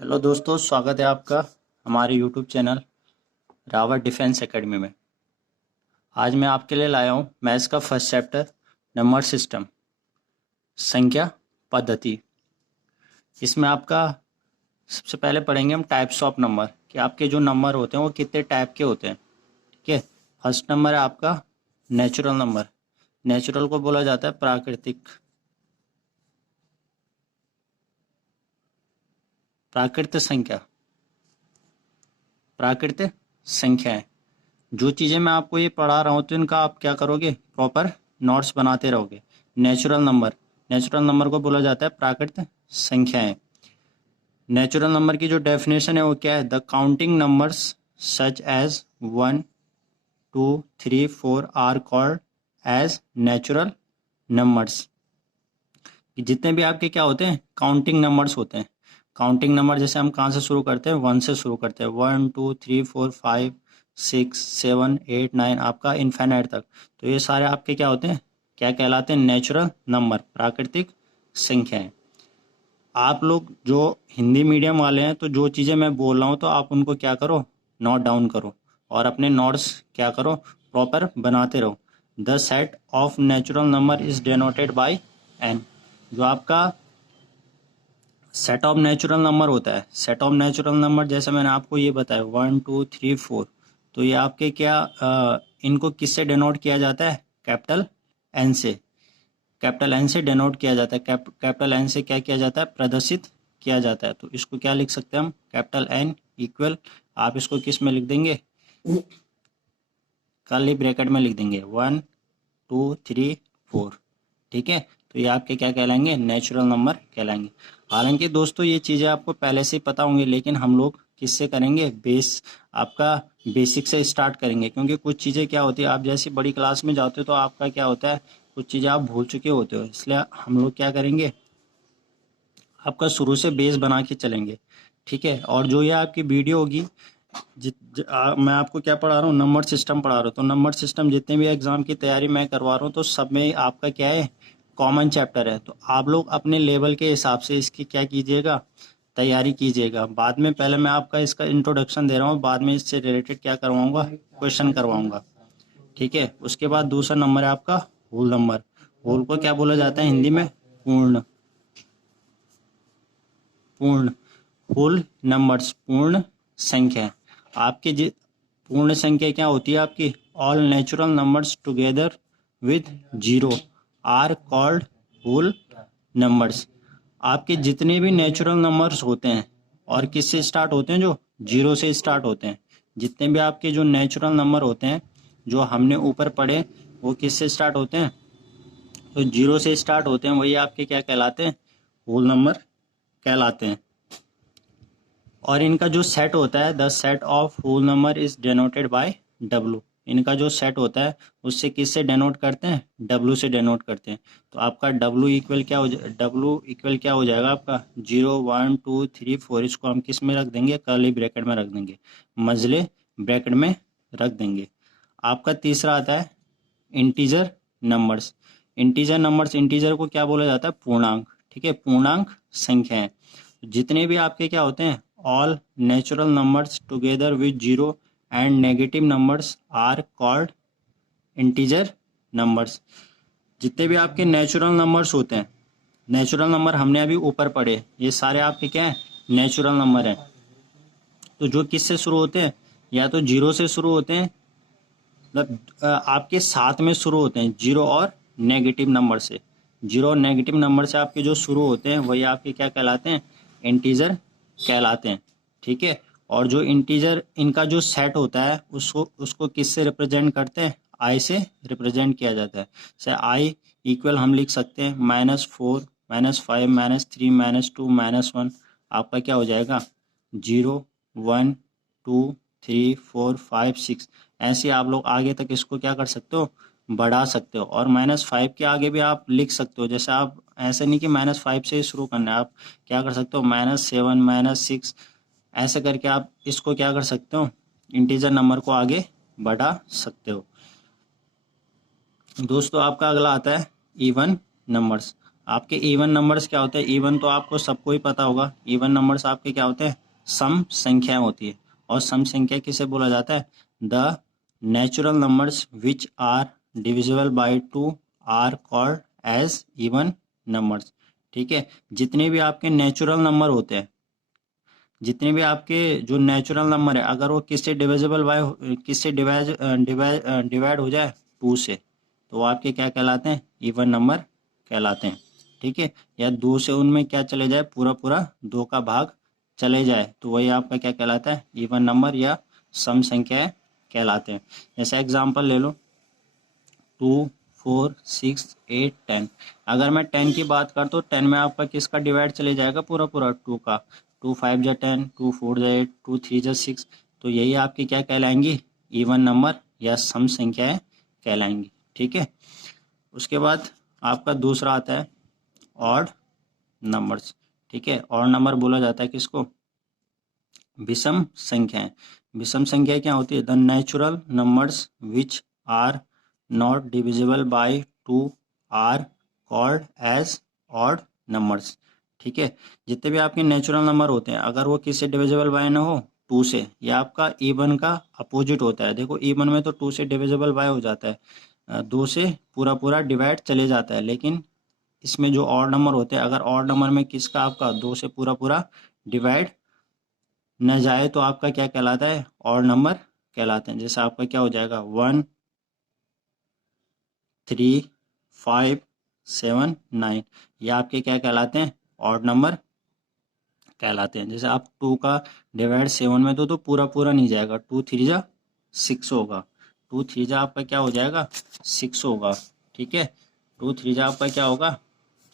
Hello दोस्तों, स्वागत है आपका हमारे YouTube channel Rawat defence academy में। आज मैं आपके लिए लाया हूँ मैथ्स का फर्स्ट चैप्टर नंबर सिस्टम, संख्या पद्धति। इसमें आपका सबसे पहले पढ़ेंगे हम टाइप्स ऑफ नंबर कि आपके जो नंबर होते हैं वो कितने टाइप के होते हैं। ठीक है। फर्स्ट नंबर है आपका नेचुरल नंबर। नेचुरल को बोला जाता है प्राकृतिक। प्राकृतिक संख्या, प्राकृतिक संख्याएं। जो चीज़ें मैं आपको ये पढ़ा रहा हूँ तो इनका आप क्या करोगे, प्रॉपर नोट्स बनाते रहोगे। नेचुरल नंबर, नेचुरल नंबर को बोला जाता है प्राकृतिक संख्याएं। नेचुरल नंबर की जो डेफिनेशन है वो क्या है, the counting numbers such as 1, 2, 3, 4 are called as natural numbers. जितने भी आपके क्या होते हैं, काउंटिंग नंबर्स होते हैं। काउंटिंग नंबर जैसे हम कहाँ से शुरू करते हैं, 1 से शुरू करते हैं। 1, 2, 3, 4, 5, 6, 7, 8, 9 आपका इन्फिनिट तक। तो ये सारे आपके क्या होते हैं, क्या कहलाते हैं, नेचुरल नंबर, प्राकृतिक संख्याएं। आप लोग जो हिंदी मीडियम वाले हैं तो जो चीज़ें मैं बोल रहा हूँ तो आप उनको क्या करो, नोट डाउन करो और अपने नोट्स क्या करो, प्रॉपर बनाते रहो। The set of natural number is denoted by N. जो आपका सेट ऑफ नेचुरल नंबर होता है, सेट ऑफ नेचुरल नंबर जैसे मैंने आपको ये बताया 1, 2, 3, 4, तो ये आपके क्या इनको किससे डिनोट किया जाता है, कैपिटल एन से। कैपिटल एन से डिनोट किया जाता है। कैपिटल एन से क्या किया जाता है, प्रदर्शित किया जाता है। तो इसको क्या लिख सकते हैं हम, कैपिटल एन इक्वल, आप इसको किस में लिख देंगे, कर्ली ब्रैकेट में लिख देंगे 1, 2, 3, 4। ठीक है। तो ये आपके क्या कहलाएंगे, नेचुरल नंबर कहलाएंगे। हालांकि दोस्तों ये चीज़ें आपको पहले से ही पता होंगी, लेकिन हम लोग किससे करेंगे, आपका बेसिक से स्टार्ट करेंगे। क्योंकि कुछ चीज़ें क्या होती है, आप जैसे बड़ी क्लास में जाते हो तो आपका क्या होता है, कुछ चीज़ें आप भूल चुके होते हो। इसलिए हम लोग क्या करेंगे, आपका शुरू से बेस बना के चलेंगे। ठीक है। और जो ये आपकी वीडियो होगी, मैं आपको क्या पढ़ा रहा हूँ, नंबर सिस्टम पढ़ा रहा हूँ। तो नंबर सिस्टम जितने भी एग्जाम की तैयारी मैं करवा रहा हूँ तो सब में आपका क्या है, कॉमन चैप्टर है। तो आप लोग अपने लेवल के हिसाब से इसकी क्या कीजिएगा, तैयारी कीजिएगा। बाद में पहले मैं आपका इसका इंट्रोडक्शन दे रहा हूँ, बाद में इससे रिलेटेड क्या करवाऊंगा, क्वेश्चन करवाऊंगा। ठीक है। उसके बाद दूसरा नंबर है आपका होल नंबर। होल को क्या बोला जाता है हिंदी में, पूर्ण। पूर्ण, होल नंबर्स, पूर्ण संख्या। आपके पूर्ण संख्या क्या होती है आपकी, all natural numbers together with zero are called whole numbers. आपके जितने भी नेचुरल नंबर्स होते हैं और किससे स्टार्ट होते हैं, जो जीरो से स्टार्ट होते हैं। जितने भी आपके जो नेचुरल नंबर होते हैं जो हमने ऊपर पढ़े, वो किससे स्टार्ट होते हैं, तो जीरो से स्टार्ट होते हैं। वही आपके क्या कहलाते हैं, होल नंबर कहलाते हैं। और इनका जो सेट होता है, the set of whole number is denoted by W. इनका जो सेट होता है उससे किससे डिनोट करते हैं, डब्लू से डिनोट करते हैं। तो आपका डब्लू इक्वल क्या हो जाए, डब्लू इक्वल क्या हो जाएगा आपका, 0, 1, 2, 3, 4। इसको हम किस में रख देंगे, कर्ली ब्रैकेट में रख देंगे, मजले ब्रैकेट में रख देंगे। आपका तीसरा आता है integer numbers. Integer numbers, integer को क्या बोला जाता है, पूर्णांक। ठीक है, पूर्णांक संख्याएं। जितने भी आपके क्या होते हैं, all natural numbers together with zero and negative numbers are called integer numbers. जितने भी आपके नेचुरल नंबर्स होते हैं, नेचुरल नंबर हमने अभी ऊपर पढ़े, ये सारे आपके क्या हैं, नेचुरल नंबर हैं। तो जो किससे शुरू होते हैं, या तो जीरो से शुरू होते हैं, मतलब आपके साथ में शुरू होते हैं, जीरो और नेगेटिव नंबर से। जीरो और नेगेटिव नंबर से आपके जो शुरू होते हैं वही आपके क्या कहलाते हैं, इंटीजर कहलाते हैं। ठीक है। और जो इंटीजर इनका जो सेट होता है उसको उसको किससे रिप्रेजेंट करते हैं, आई से रिप्रेजेंट किया जाता है। से आई इक्वल हम लिख सकते हैं -4, -5, -3, -2, -1। आपका क्या हो जाएगा, 0, 1, 2, 3, 4, 5, 6। ऐसे आप लोग आगे तक इसको क्या कर सकते हो, बढ़ा सकते हो। और -5 के आगे भी आप लिख सकते हो। जैसे आप ऐसे नहीं कि -5 से ही शुरू करना है, आप क्या कर सकते हो, -7, -6, ऐसे करके आप इसको क्या कर सकते हो, इंटीजर नंबर को आगे बढ़ा सकते हो। दोस्तों आपका अगला आता है इवन नंबर्स। आपके इवन नंबर्स क्या होते हैं? इवन तो आपको सबको ही पता होगा। इवन नंबर्स आपके क्या होते हैं? सम संख्याएं होती है। और सम संख्या किसे बोला जाता है? The natural numbers which are divisible by 2 are called as even numbers. ठीक है, जितने भी आपके नेचुरल नंबर होते हैं, जितने भी आपके जो नेचुरल नंबर है, अगर वो किससे डिविजिबल बाय किससे डिवाइड हो जाए 2 से, तो वो आपके क्या कहलाते हैं? इवन नंबर कहलाते हैं। ठीक है, या 2 से उनमें क्या चले जाए? पूरा पूरा 2 का भाग चले जाए, तो वही आपका क्या कहलाता है? इवन नंबर या सम संख्याएं कहलाते हैं। जैसे एग्जांपल ले लो, 2 4 6 8 10। अगर मैं 10 की बात करता तो 10 में आपका किसका डिवाइड चले जाएगा? पूरा पूरा 2 का। 2 5 जा 10, 2 4 जा 8, 2 3 जा 6। तो यही आपकी क्या कहलाएंगी? इवन नंबर या सम संख्याएं कहलाएंगी। ठीक है, उसके बाद आपका दूसरा आता है ऑड नंबर्स। ठीक है, ऑड नंबर बोला जाता है किसको? विषम संख्याएं। विषम संख्या क्या होती है? The natural numbers which are not divisible by 2 are called as odd numbers. ठीक है, जितने भी आपके नेचुरल नंबर होते हैं, अगर वो किससे डिविजिबल बाय ना हो? 2 से। ये आपका इवन का अपोजिट होता है। देखो, इवन में तो 2 से डिविजिबल बाय हो जाता है, 2 से पूरा पूरा डिवाइड चले जाता है। लेकिन इसमें जो ऑड नंबर होते हैं, अगर ऑड नंबर में किसका आपका 2 से पूरा पूरा डिवाइड न जाए, तो आपका क्या कहलाता है? ऑड नंबर कहलाते हैं। जैसे आपका क्या हो जाएगा? 1 3 5 7 9, ये आपके क्या कहलाते हैं? ऑड नंबर कहलाते हैं। जैसे आप 2 का डिवाइड 7 में तो पूरा पूरा नहीं जाएगा। 2 3 जा 6 होगा। 2 3 जा आपका क्या हो जाएगा? 6 होगा। ठीक है, 2 3 जा आपका क्या होगा?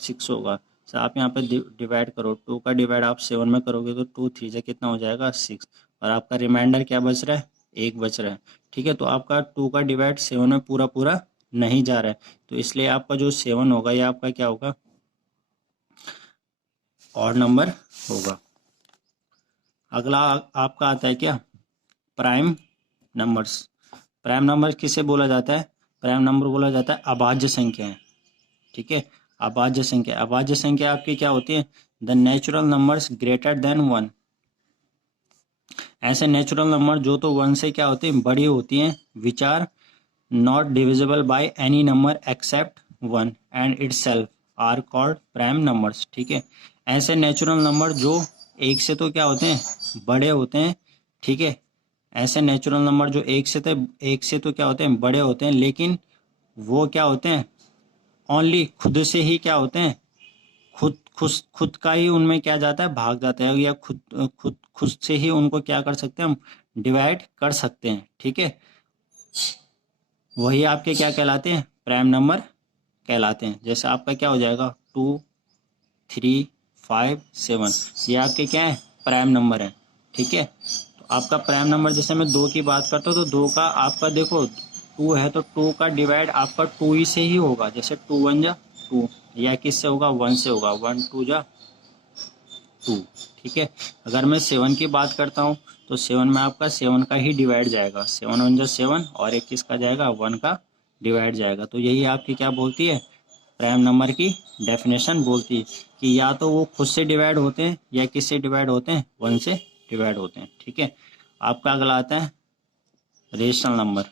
6 होगा। तो आप यहाँ पे डिवाइड करो, 2 का डिवाइड आप 7 में करोगे तो 2 3 जा कितना हो जाएगा? 6। और आपका रिमाइंडर क्या बच रहा है? 1 बच रहा है। ठीक है, तो आपका 2 का डिवाइड 7 में पूरा पूरा नहीं जा रहा है, तो इसलिए आपका जो 7 होगा ये आपका क्या होगा? ऑड नंबर होगा। अगला आपका आता है क्या? Prime numbers. प्राइम नंबर किसे बोला जाता है? प्राइम नंबर बोला जाता है अभाज्य संख्याएं। ठीक है, अभाज्य संख्या। अभाज्य संख्या आपकी क्या होती है? The natural numbers greater than 1। ऐसे नेचुरल नंबर जो तो 1 से क्या होते हैं? बड़ी होती हैं, which are not divisible by any number except 1 and itself are called prime numbers. ठीक है, ऐसे नेचुरल नंबर जो 1 से तो क्या होते हैं? बड़े होते हैं। ठीक है, ऐसे नेचुरल नंबर जो 1 से तो क्या होते हैं? बड़े होते हैं, लेकिन वो क्या होते हैं? ओनली खुद से ही क्या होते हैं? खुद का ही उनमें क्या जाता है? भाग जाता है, या खुद खुद खुद से ही उनको क्या कर सकते हैं? हम डिवाइड कर सकते हैं। ठीक है, वही आपके क्या कहलाते हैं? प्राइम नंबर कहलाते हैं। जैसे आपका क्या हो जाएगा? 2 3 5 7, ये आपके क्या है? प्राइम नंबर है। ठीक है, तो आपका प्राइम नंबर, जैसे मैं 2 की बात करता हूँ तो 2 का आपका देखो 2 है तो 2 का डिवाइड आपका 2 ही से ही होगा। जैसे 2 1 जा 2, या किससे होगा? 1 से होगा। 1 2 जा 2। ठीक है, अगर मैं 7 की बात करता हूँ तो 7 में आपका 7 का ही डिवाइड जाएगा। 7 1 जा 7, और एक किसका जाएगा? 1 का डिवाइड जाएगा। तो यही आपकी क्या बोलती है? प्राइम नंबर की डेफिनेशन बोलती है कि या तो वो खुद से डिवाइड होते हैं, या किससे डिवाइड होते हैं? 1 से डिवाइड होते हैं। ठीक है, आपका अगला आता है रेशनल नंबर।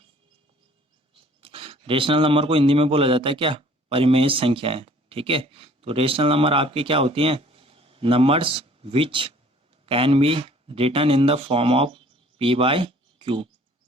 रेशनल नंबर को हिंदी में बोला जाता है क्या? परिमेय संख्याएं। ठीक है, तो रेशनल नंबर आपकी क्या होती हैं? Numbers which can be written in the form of P by Q.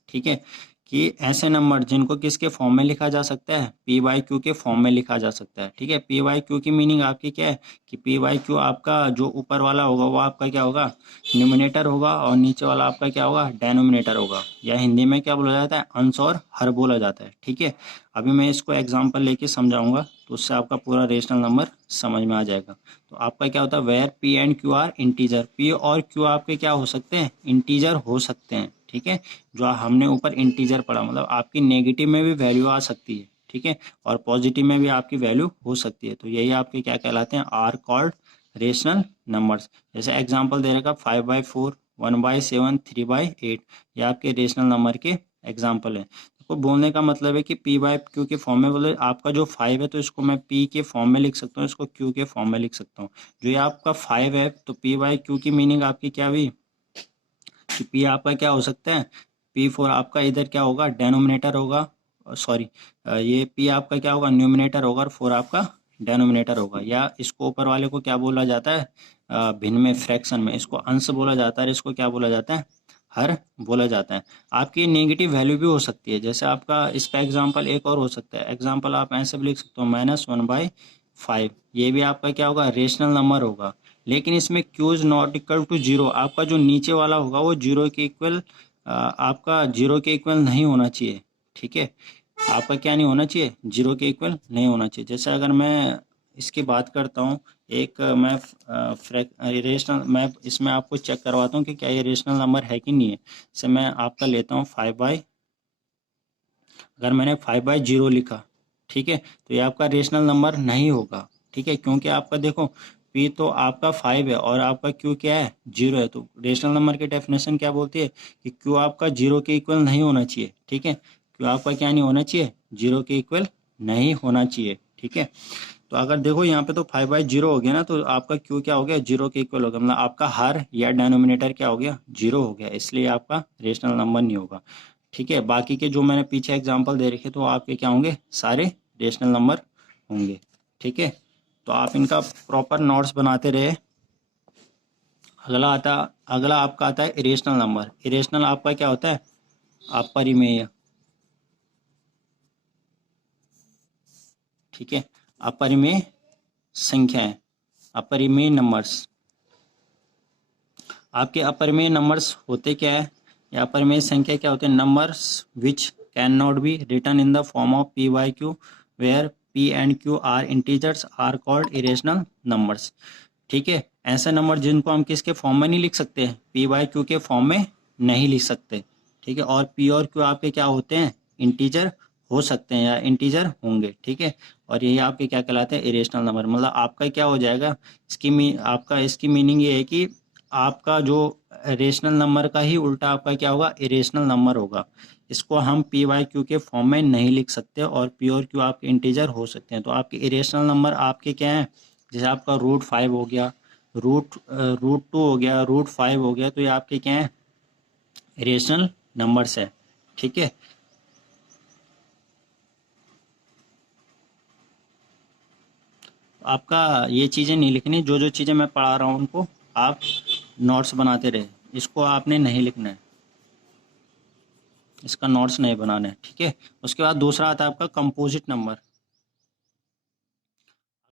ठीक है, कि ऐसे नंबर जिनको किसके फॉर्म में लिखा जा सकता है? पी बाई क्यू के फॉर्म में लिखा जा सकता है। ठीक है, पी बाई क्यू की मीनिंग आपकी क्या है? कि पी बाई क्यू आपका जो ऊपर वाला होगा वो आपका क्या होगा? न्यूमिनेटर होगा, और नीचे वाला आपका क्या होगा? डेनोमिनेटर होगा, या हिंदी में क्या बोला जाता है? अंश और हर बोला जाता है। ठीक है, अभी मैं इसको एग्जाम्पल लेके समझाऊंगा, तो उससे आपका पूरा रेशनल नंबर समझ में आ जाएगा। तो आपका क्या होता है? Where P and Q are integer. P और क्यू आपके क्या हो सकते हैं? इंटीजर हो सकते हैं। ठीक है, जो हमने ऊपर इंटीजर पढ़ा, मतलब आपकी नेगेटिव में भी वैल्यू आ सकती है। ठीक है, और पॉजिटिव में भी आपकी वैल्यू हो सकती है। तो यही आपके क्या कहलाते हैं? Are called rational numbers. जैसे एग्जांपल दे रखा 5/4, 1/7, 3/8, ये आपके रेशनल नंबर के एग्जांपल है। इसको बोलने का मतलब है कि पी बाई क्यू के फॉर्म में, बोले आपका जो 5 है तो इसको मैं पी के फॉर्म में लिख सकता हूँ, इसको क्यू के फॉर्म में लिख सकता हूँ। जो ये आपका 5 है तो पी बाई क्यू की मीनिंग आपकी क्या हुई कि पी आपका क्या हो सकता है, पी फोर आपका इधर क्या होगा, डेनोमिनेटर होगा, सॉरी ये पी आपका क्या होगा, न्यूमिनेटर होगा, और फोर आपका डेनोमिनेटर होगा। या इसको ऊपर वाले को क्या बोला जाता है, भिन्न में, फ्रैक्शन में इसको अंश बोला जाता है, इसको क्या बोला जाता है, हर बोला जाता है। आपकी नेगेटिव वैल्यू भी हो सकती है, जैसे आपका इसका एग्जांपल एक और हो सकता है, एग्जांपल आप ऐसे भी लिख सकते हो -1/5। ये भी आपका क्या होगा, रेशनल नंबर होगा, लेकिन इसमें q is not equal to zero. आपका जो नीचे वाला होगा वो जीरो के इक्वल, आपका जीरो के इक्वल नहीं होना चाहिए, ठीक है, आपका क्या नहीं होना चाहिए, जीरो के इक्वल नहीं होना चाहिए। जैसे अगर मैं इसकी बात करता हूँ, एक मैं रेशनल, मैं इसमें आपको चेक करवाता हूँ कि क्या ये रेशनल नंबर है कि नहीं है। जैसे मैं आपका लेता हूँ 5/, अगर मैंने 5/0 लिखा, ठीक है, तो ये आपका रेशनल नंबर नहीं होगा, ठीक है, क्योंकि आपका देखो पी तो आपका 5 है और आपका क्यू क्या है, 0 है। तो रेशनल नंबर की डेफिनेशन क्या बोलती है कि क्यू आपका 0 के इक्वल नहीं होना चाहिए, ठीक है, क्यू आपका क्या नहीं होना चाहिए, 0 के इक्वल नहीं होना चाहिए, ठीक है। तो अगर देखो यहाँ पे तो 5/0 हो गया ना, तो आपका क्यू क्या हो गया, 0 के इक्वल हो गया, मतलब आपका हर या डेनोमिनेटर क्या हो गया, 0 हो गया, इसलिए आपका रेशनल नंबर नहीं होगा, ठीक है। बाकी के जो मैंने पीछे एग्जांपल दे रखे तो आपके क्या होंगे, सारे रेशनल नंबर होंगे, ठीक है। तो आप इनका प्रॉपर नोट्स बनाते रहे। अगला आपका आता है इरेशनल नंबर। इरेशनल आपका क्या होता है, अपरिमेय, ठीक है, अपरिमेय संख्याएं, अपरिमेय नंबर्स। आपके अपरिमेय नंबर्स होते क्या है, या अपरिमेय संख्या क्या होते हैं, numbers which can not be written in the form of P by Q, where P and Q are integers are called irrational numbers, ठीक है। ऐसे नंबर जिनको हम किसके फॉर्म में नहीं लिख सकते, पी बाई क्यू के फॉर्म में नहीं लिख सकते, ठीक है। और पी और क्यू आपके क्या होते हैं, इंटीजर हो सकते हैं या इंटीजर होंगे, ठीक है। और यही आपके क्या कहलाते हैं, इरेशनल नंबर। मतलब आपका क्या हो जाएगा, आपका इसकी मीनिंग ये है कि आपका जो रेशनल नंबर का ही उल्टा आपका क्या होगा, इरेशनल नंबर होगा। इसको हम पी वाई क्यू के फॉर्म में नहीं लिख सकते, और पी और क्यू आपके इंटीजर हो सकते हैं। तो आपके इरेशनल नंबर आपके क्या हैं, जैसे आपका √5 हो गया, √2 हो गया, √5 हो गया, तो ये आपके क्या हैं, इरेशनल नंबर्स है, ठीक है। आपका ये चीज़ें नहीं लिखनी, जो जो चीज़ें मैं पढ़ा रहा हूँ उनको आप नोट्स बनाते रहे, इसको आपने नहीं लिखना है, इसका नोट्स नहीं बनाना है, ठीक है। उसके बाद दूसरा आता है आपका कंपोजिट नंबर।